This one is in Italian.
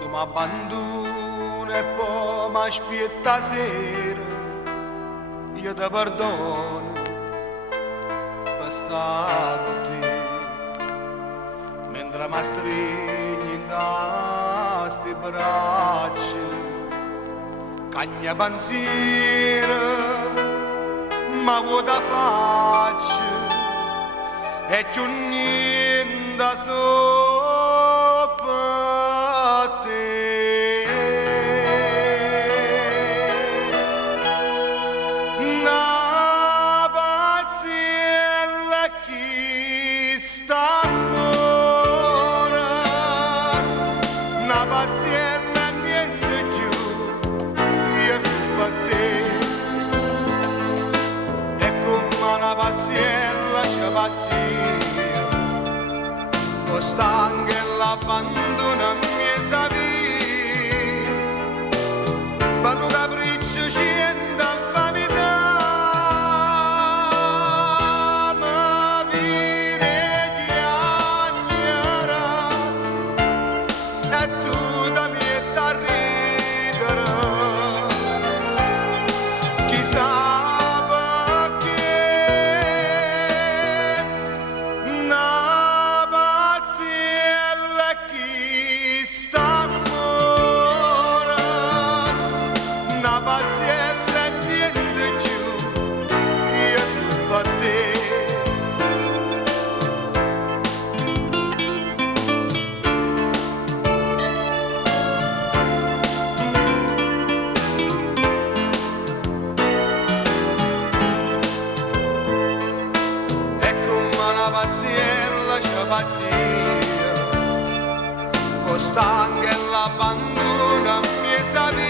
tu m'abbandoni e poi mi aspetta sera, io ti perdono per stare con te. Mentre mi stringi in queste braccia, cagna pensiero, ma vuota faccia, e c'è niente sopra te. Una paziella chi sta ancora, una paziella niente più, io sono a te. E come una paziella c'è pazzia, costanche l'abbandona mi sapere, ma un capriccio c'entra fammi da, ma viene chiagnara, e tu da me da ridere, chissà perché, una paziella chi sta ancora, una paziella niente più, io sono a te. E come una paziella c'è pazzia, costanche l'abbandona mi sapere.